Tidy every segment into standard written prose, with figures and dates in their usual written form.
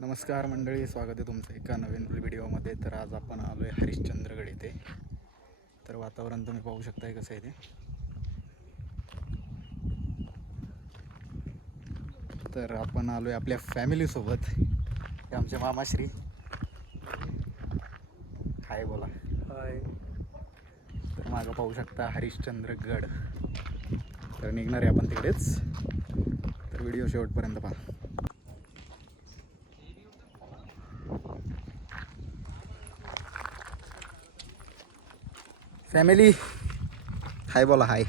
नमस्कार मंडळी, स्वागत आहे तुमचं एका नवीन व्हिडिओमध्ये. तर आज आपण आलो आहे हरिश्चंद्रगड येथे. तर वातावरण तुम्ही पाहू शकताय कसं आहे ते. तर आपण आलो आहे आपल्या फॅमिलीसोबत. हे आमचे मामाश्री. हाय बोला. हाय. तर मागं पाहू शकता हरिश्चंद्रगड. तर निघणार आहे आपण तिकडेच. तर व्हिडिओ शेवटपर्यंत पहा. फॅमिली हाय बोला. हाय.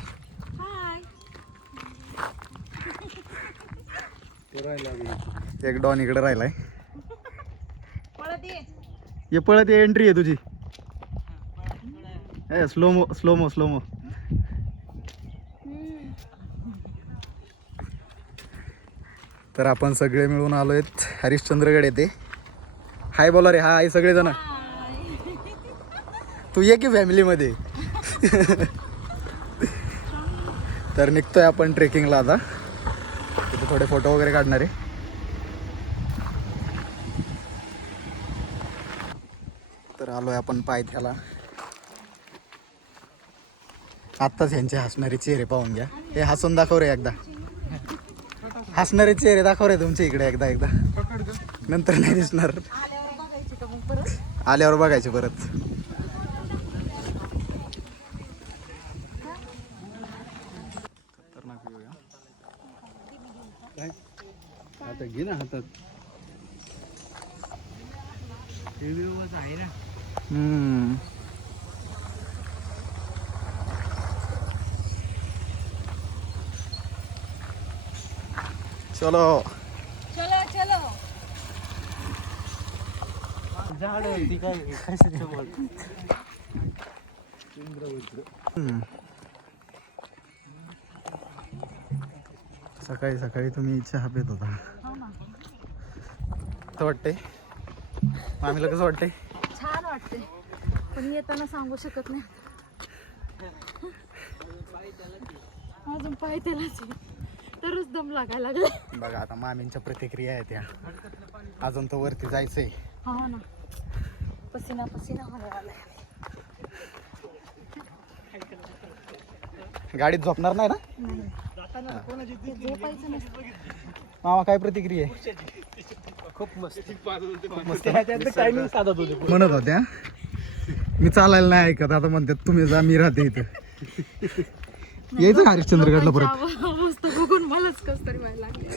एक डॉन इकडे राहिलाय. ये पळत ये, एंट्री आहे तुझी. ए स्लोमो स्लोमो स्लोमो. तर आपण सगळे मिळून आलो आहेत हरिश्चंद्रगड येथे. हाय बोला रे. हाय सगळेजण. तू ये की फॅमिलीमध्ये. तर निघतोय आपण ट्रेकिंगला आता. तिथे थोडे फोटो वगैरे काढणार आहे. तर आलोय आपण पायथ्याला. आत्ताच यांचे हसणारे चेहरे पाहून घ्या. हे हसून दाखव रे एकदा. हसणारे चेहरे दाखव रे तुमच्या इकडे एकदा एकदा. नंतर नाही दिसणार. आल्यावर बघायचे परत. आता घे ना हातात. आहे ना. चलो चलो चलो. झाड ती काय कशाचं बोल. सकाळी सकाळी तुम्ही चहा पित होता. कसं वाटतंय मामीला? कसं वाटतंय? छान वाटते, पण येताना सांगू शकत नाही. अजून पाय त्यालाच तरच दम लागायला लागला. बघा आता मामींच्या प्रतिक्रिया आहेत त्या. अजून तर वरती जायचंय. हो ना, पसीना पसीना होणार आलाय. गाडीत झोपणार नाही ना? झोपायचं नसतं. मामा काय प्रतिक्रिया आहे? खूप मस्त. टायमिंग साधत होते. म्हणत होत्या मी चालायला नाही ऐकत. आता म्हणतात तुम्ही जा, मी राहते इथं. यायचं का हरिश्चंद्रगडला परत? अवस्था बघून मलाच कस तरी व्हायला लागले.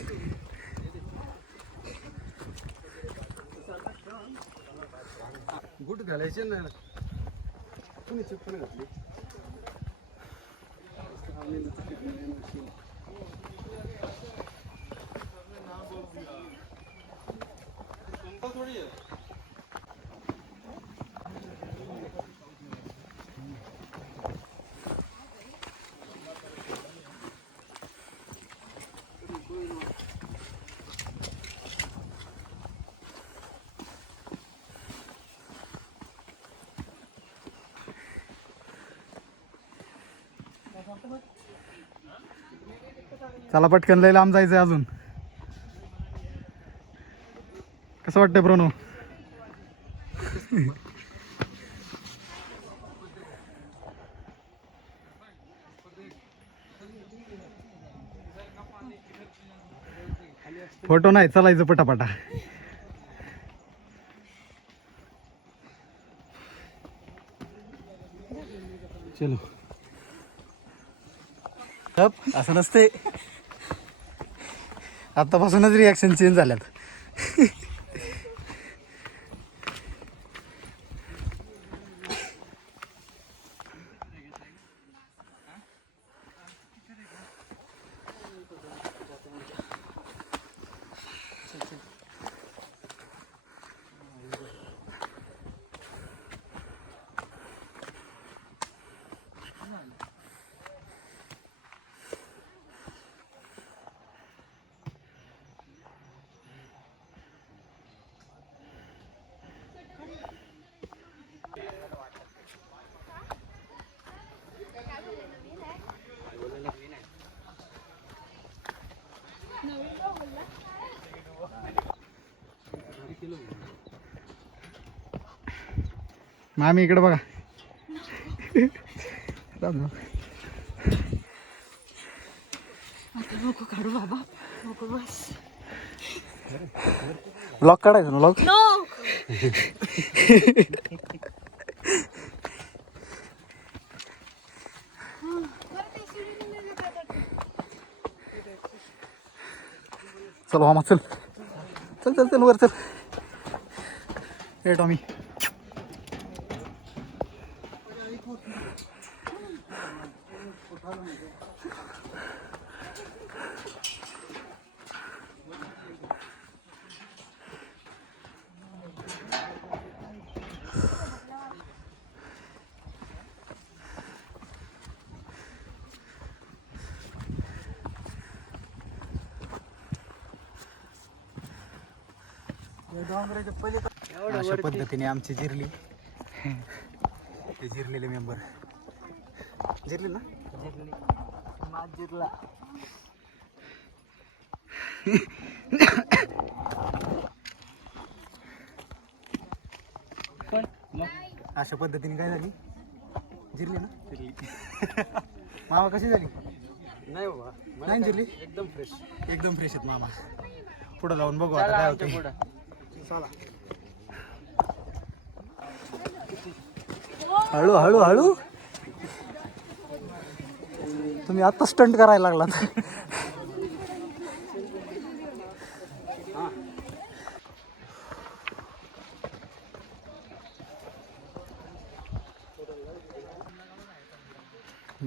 गुट घालायचे ना. कुणी चप्पल घातली? चला पटकन, लय लांब जायचंय अजून. कसं वाटतंय प्रणव? फोटो नाही, चलायचं पटापटा. चलो. असं नसते. आतापासूनच रिॲक्शन चेंज झाल्यात. मामी इकडे बघा. आता नको काढू बाबा, नको बस. ब्लॉग काढायचा ना ब्लॉग. नो. चल मामा चल चल चल चल वर चल. हे टॉमी अशा पद्धतीने आमची जिरली. ते जिरलेले मेंबर जिरले ना. जिरला. अशा पद्धतीने काय झाली जिरली ना. मामा कशी झाली. नाही बाबा नाही जिरली. एकदम फ्रेश. एकदम फ्रेश आहेत मामा. पुढे जाऊन बघू आता काय होतं. चला. हळू हळू हळू. तुम्ही आता स्टंट करायला लागलात.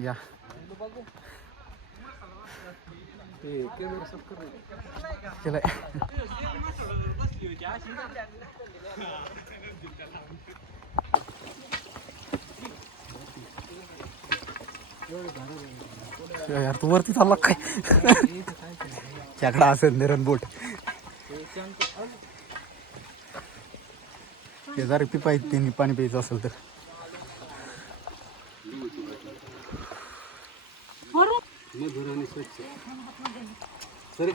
या केलंय. यार तू वरती चालला काय. त्याकडं असेल निरण बोट. शेजारी पिपा आहेत त्यांनी पाणी प्यायचं असेल तर. मधुर आणि स्वच्छ. सर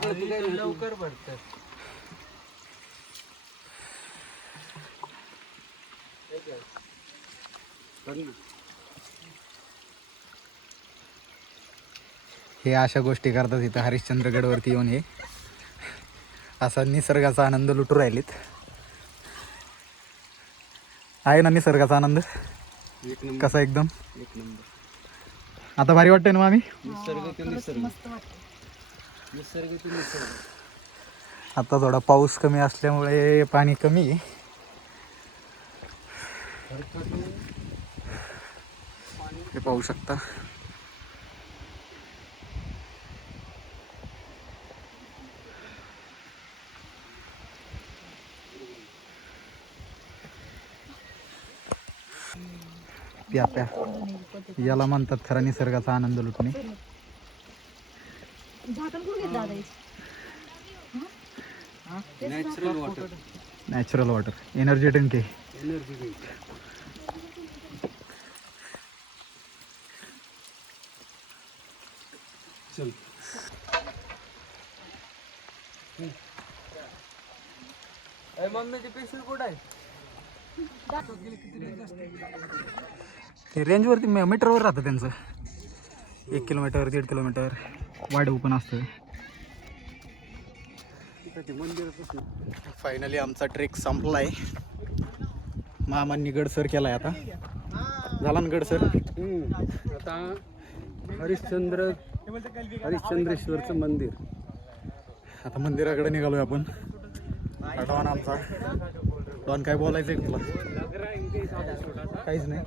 लवकर भरतात. हे अशा गोष्टी करतात इथं हरिश्चंद्रगडवरती येऊन. हे असा निसर्गाचा आनंद लुटू राहिलेत. आहे ना निसर्गाचा आनंद. एक नंबर. कसा एकदम एक नंबर. आता भारी वाटतंय ना मामी. निसर्ग ते निसर्ग. निसर्ग ते निसर्ग. आता थोडा पाऊस कमी असल्यामुळे पाणी कमी आहे. हे पाहू शकता. प्या प्या. याला म्हणतात खरा निसर्गाचा आनंद लुटणे. Natural water. Natural water energy drink आहे. Energy drink. चल. मम्मीचे पिक्सल कुठं आहे. ते रेंजवरती मीटरवर राहतं त्यांचं. 1 किलोमीटर 1.5 किलोमीटर वाढवू पण असतं. फायनली आमचा ट्रेक संपला आहे. मामांनी गडसर केलाय. आता झाला ना गडसर. आता हरिश्चंद्रेश्वरचं मंदिर. आता मंदिराकडे निघालोय आपण. डॉन आमचा. डॉन काय बोलायचंय का तुला. काहीच नाही.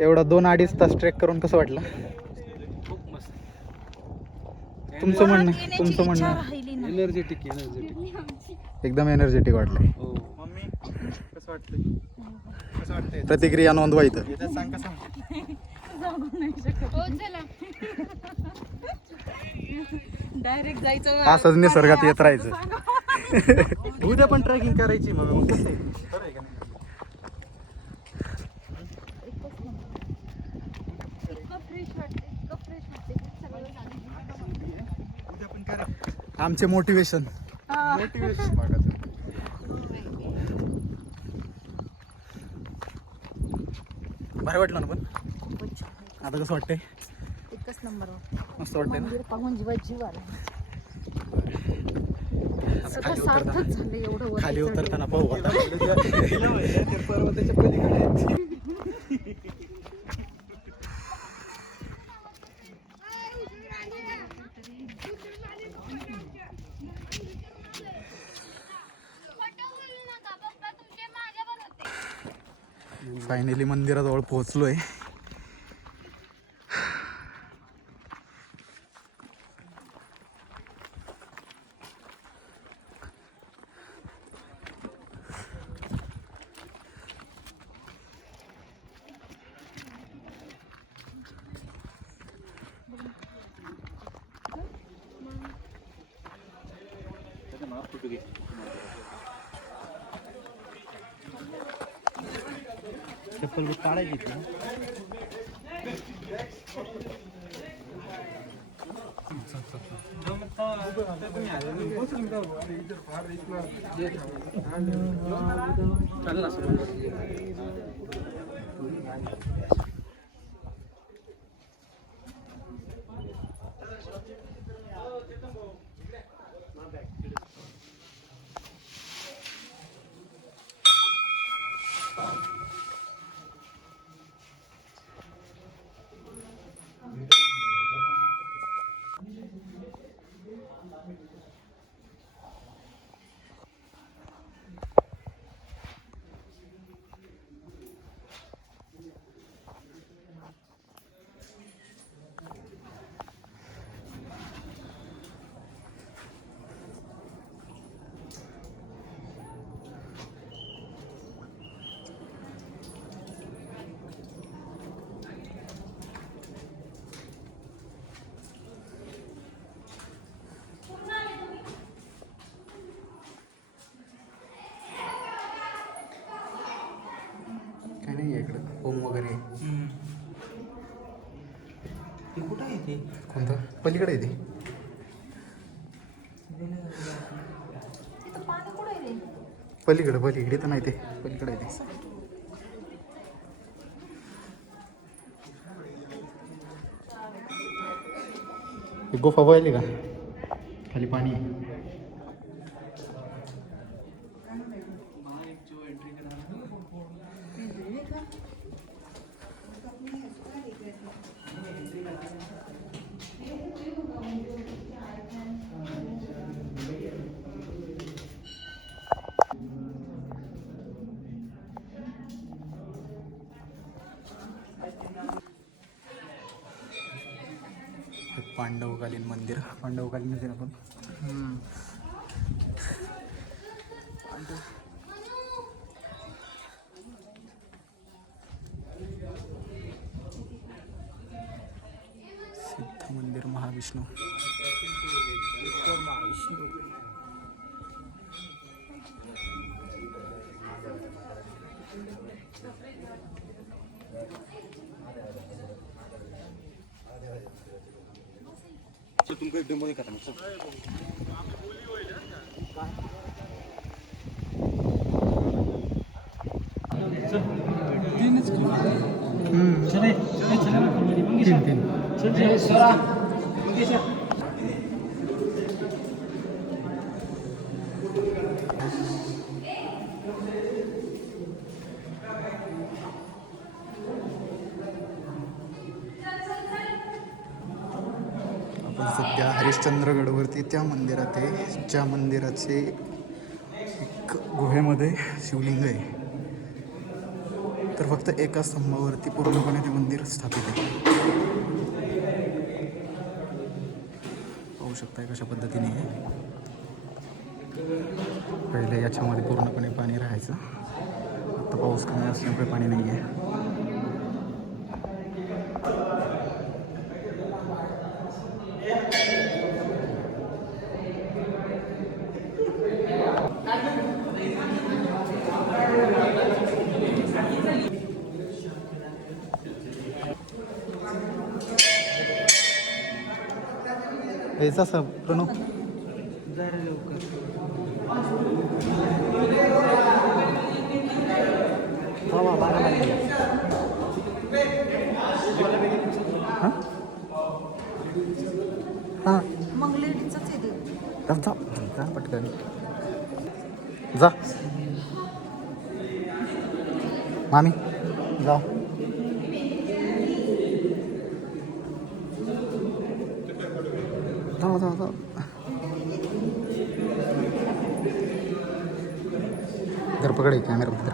एवढा 2-2.5 तास ट्रेक करून कसं वाटलं. खूप मस्त. तुमचं म्हणणं. एनर्जेटिक. एकदम एनर्जेटिक वाटलंय. हो. मम्मी कसं वाटतंय. प्रतिक्रिया नोंदवा इथं. सांग कसं. डायरेक्ट जायचं. असंच निसर्गात येत राहायचं. उद्या पण ट्रेकिंग करायची. मग कसं आहे. आमचे मोटिवेशन. हा. भारी वाटलं ना पण. खूपच छान. आता कसं वाटतंय? एकच नंबर मस्त वाटतंय ना. मंदिर पाहून जीव आला. आता सगळं खाली सार्थक उतरताना झालं एवढं वरती खाली चढून. उतरताना पाहू आता. पर्वताच्या पलीकडे फायनली मंदिराजवळ पोहोचलोय. चप्पल काढायची ती. काय नाही आहे इकडं होम वगैरे. कुठं आहे ते? कोणतं? पलीकडे आहे ते. पलीकडे तर नाही ते. पलीकडे आहे ते. ही गुफा पाहिली का? खाली पाणी आहे. पांडवकालीन मंदिर. पांडवकालीन मंदिर आपण सिद्ध मंदिर महाविष्णू. तुमको एक डेमो दिखाता हूँ. आपण सध्या हरिश्चंद्रगडवरती त्या मंदिरात आहे, ज्या मंदिराचे एक गुहेमध्ये शिवलिंग आहे. तर फक्त एका स्तंभावरती पूर्णपणे ते मंदिर स्थापित आहे. पाहू शकताय कशा पद्धतीने आहे. पहिले याच्यामध्ये पूर्णपणे पाणी राहायचं. आता पाऊस कमी असल्यामुळे पाणी नाही आहे. याचा प्रणव जरा लवकर हां हां मग लेडीचंच आहे ते. जा जा पटकन जा मामी जा जाऊ जाऊ जाऊ घर पकडे कॅमेरा पकड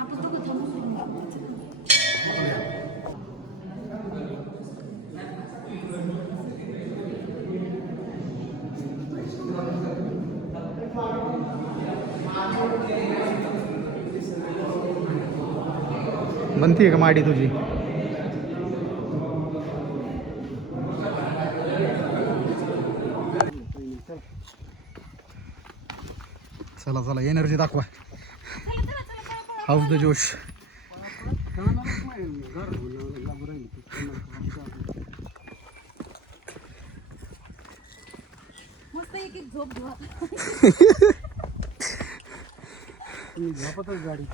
आपण दोघं थांबू. बनती आहे का माडी तुझी चला चला एनर्जी दाखवा हाऊस द जोश मस्त एक एक झोप घ्या. झोपतच गाडी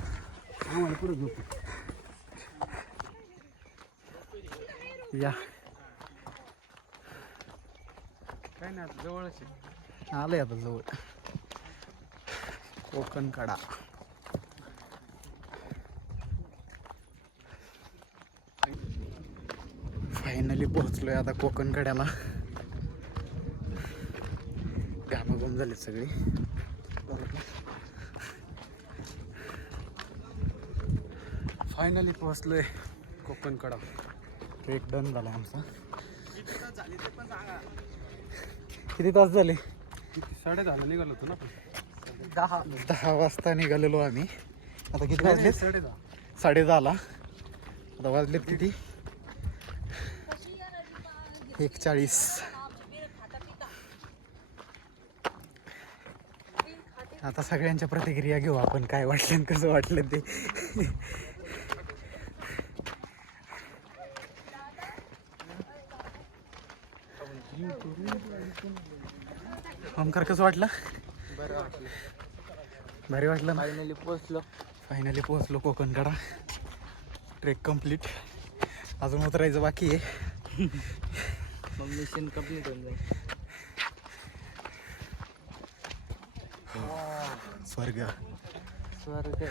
आम्हाला पुढे झोप या काय नाही आता जवळच आहे आलंय आता जवळ कोकण कडा फायनली पोहोचलोय आता कोकण कड्याला घामाघूम झाले सगळे फायनली पोहोचलोय कोकण कडा ट्रेक डन झाला आमचा किती तास झाले 10:30 निघालो होतो ना आपण 10 वाजता निघालेलो आम्ही आता किती वाजले 10:30 10:30 आता वाजलेत किती 1:40 आता सगळ्यांच्या प्रतिक्रिया घेऊ आपण काय वाटलं आणि कसं वाटलं ते ओमकार कसं वाटलं बरं वाटलं भारी वाटलं ना फायनली पोहोचलो कोकणकडा ट्रेक कंप्लीट अजून उतरायचं बाकी आहे मग मिशन कंप्लीट होऊन जाईल स्वर्ग स्वर्ग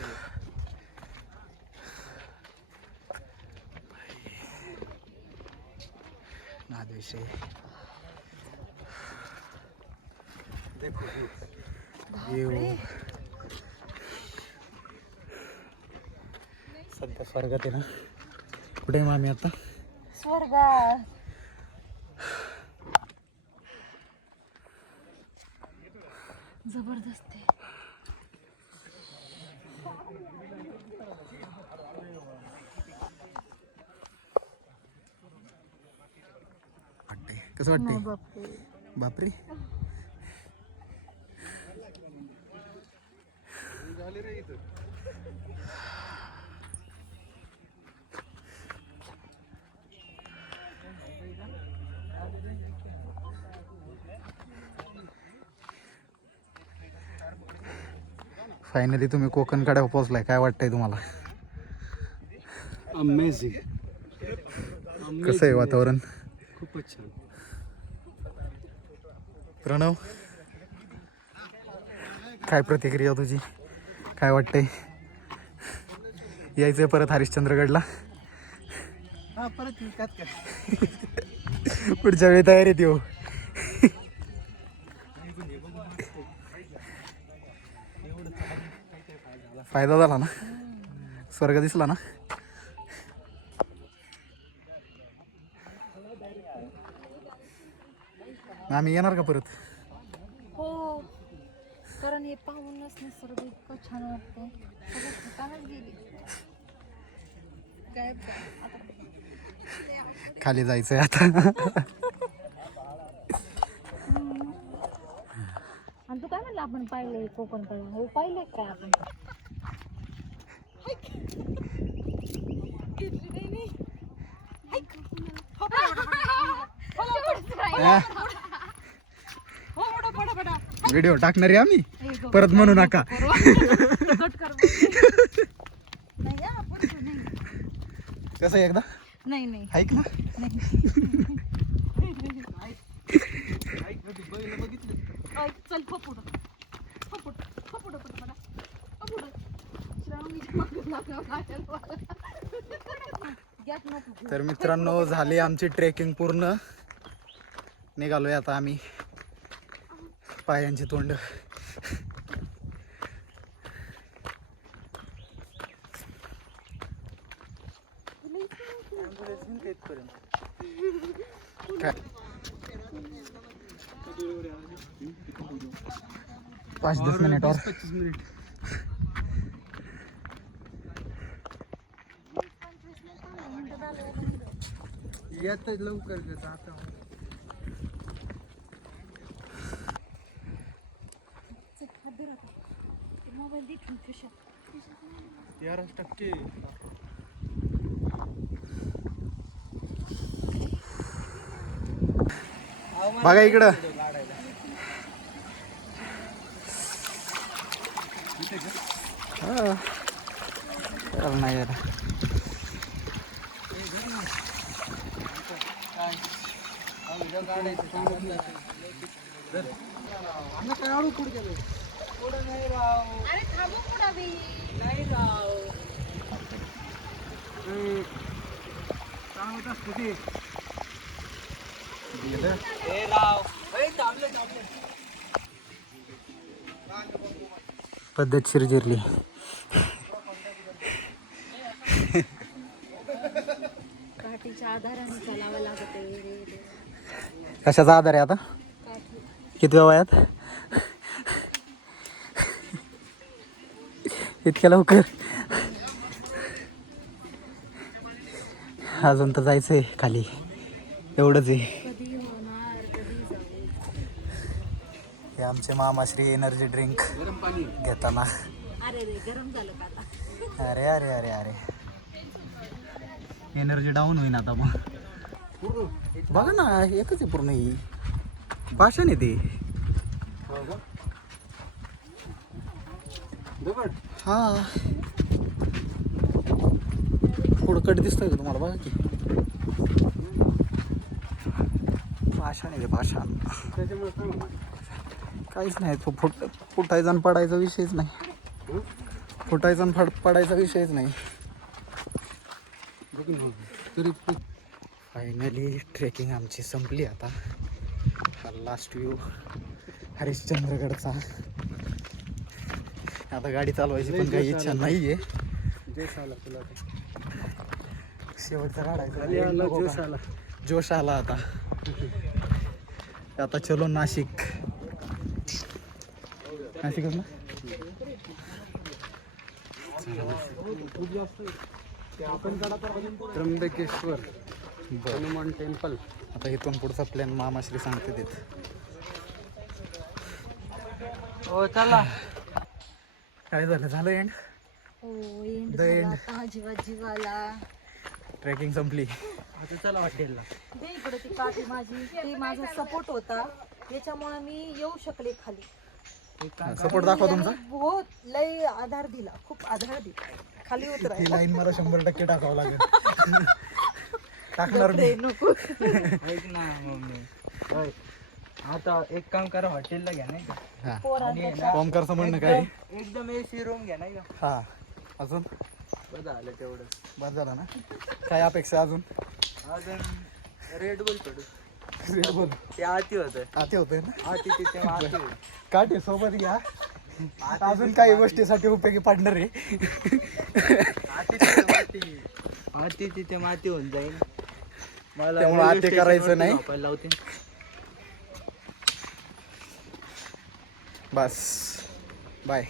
नादविषय सध्या स्वर्गात आहे ना कुठे आहे मामी आता स्वर्गात जबरदस्त आहे. वाटतंय कसं वाटतंय बापरे फायनली तुम्ही कोकणकडे पोहोचलाय काय वाटतंय तुम्हाला अमेझिंग कसं आहे वातावरण खूपच छान प्रणव काय प्रतिक्रिया तुझी काय वाटतंय यायचंय परत हरिश्चंद्रगडला हा परत विकत का पुढच्या वेळी तयारीत येऊ फायदा झाला ना स्वर्ग दिसला ना. आम्ही येणार का परत? हो, कारण हे पाहूनच निसर्ग इतकं छान वाटतं. सगळं ठिकाणच गेली. काय खाली जायचंय आता. आणि तू काय म्हणलं आपण पाहिलंय कोकण कळलं? हो पाहिलंय काय आपण? व्हिडिओ टाकणार आहे आम्ही, परत म्हणू नका. कसं एकदा नाही नाही ऐक ना. चल फपुड तर मित्रांनो, झाली आमची ट्रेकिंग पूर्ण. निघालोय आता आम्ही. पायांची तोंड. काय 5-10 मिनिट और. 25 मिनिट. येत लवकर आता. मोबाईल दे खिशात. 13% बघा इकडं. नाही यार. अरे थांबू कुठं बी? नाही राव. पद्धतशीर जिरली. काठीच्या आधाराने चालावं लागत आहे. कशाचा आधार आहे आता? किती वयात? इतक्या लवकर? अजून तर जायचंय खाली, एवढंच आहे. कधी होणार, कधी जाऊ. हे आमचे मामाश्री एनर्जी ड्रिंक घेताना. अरे रे, गरम झालं का आता? अरे अरे अरे अरे, एनर्जी डाऊन होईन आता. मग बघा ना, एकच आहे पूर्ण. ही भाषा नाही ते. हा, पुढं कट दिसतोय का तुम्हाला? बघा की, भाषा नाही ते, भाषा. काहीच नाही. तो फुटायचा आणि पडायचा विषयच नाही. फुटायचा आणि पडायचा विषयच नाही. तरी फायनली ट्रेकिंग आमची संपली आता. हा लास्ट व्ह्यू हरिश्चंद्रगडचा. आता गाडी चालवायची पण काही इच्छा नाहीये. शेवटचा काढायचा. जोश आला आता. आता चलो नाशिक. नाशिकच ना. त्र्यंबकेश्वर हनुमान टेम्पल. आता इथून पुढचा प्लॅन मामाश्री सांगते देत. हो चला. काय झालं? झालं एंड. हो, एंड The end. झाला आता. जीवाला ट्रेकिंग संपली. आता चला हॉटेलला. ते इकडे ती काठी माझी, ते माझा सपोर्ट होता, त्याच्यामुळे मी येऊ शकले खाली. सपोर्ट दाखवा तुमचा. हो, लय आधार दिला, खूप आधार दिला खाली ही उतरायला. लाईन मला 100% टाकावं लागेल. टाकणार मी. नको. ऐक ना मम्मी, होय. आता एक काम करा, हॉटेलला घ्या नाही का. हा, पोरांपेक्षा फॉर्मकरचं म्हणणं काय? एकदम एसी रूम घ्या नाही का. हा, अजून बरं झालं तेवढं. बस झाला ना. काय अपेक्षा अजून? अजून रेड बुल पडू. बोल. ते आती होतं. आते होते ना. आती तिथे आती. काठी सोबत घ्या. अजून काही गोष्टीसाठी उपयोगी पडणार आहे. माती तिथे माती होऊन जाईल. मला त्यामुळे railway आते station करायचं वरती नाही. झोपायला लावतील. बस बाय.